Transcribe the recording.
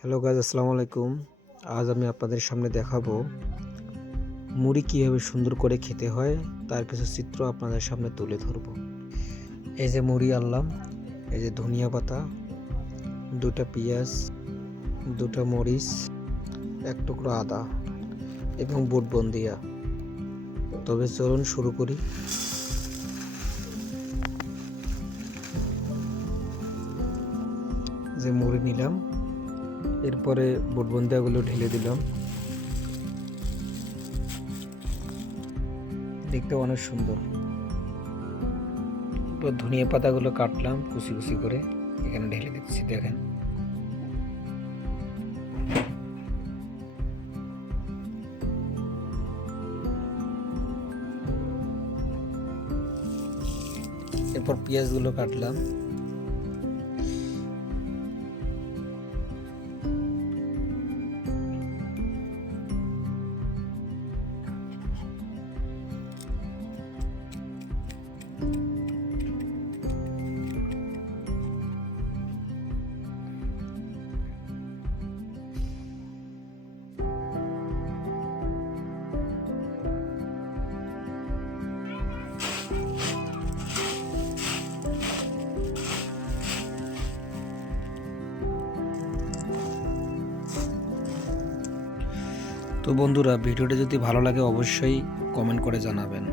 Hello guys, আসসালামু আলাইকুম। আজ আমি আপনাদের সামনে দেখাবো মুড়ি কীভাবে সুন্দর করে খেতে হয়, তার কিছু চিত্র আপনাদের সামনে তুলে ধরবো। এই যে মুড়ি আনলাম, এই যে ধনিয়া পাতা, দুটা পেঁয়াজ, দুটা মরিচ, এক টুকরো আদা এবং বুট বন্দিয়া। তবে চলুন শুরু করি। যে মুড়ি নিলাম, এরপরে বুট বন্দিয়াগুলো ঢেলে দিলাম। দেখতে অনেক সুন্দর। এরপর ধনিয়া পাতাগুলো কাটলাম কুচি কুচি করে, এখানে ঢেলে দিচ্ছি। দেখেন, এরপর পেঁয়াজগুলো কাটলাম। তো বন্ধুরা, ভিডিওটা যদি ভালো লাগে অবশ্যই কমেন্ট করে জানাবেন।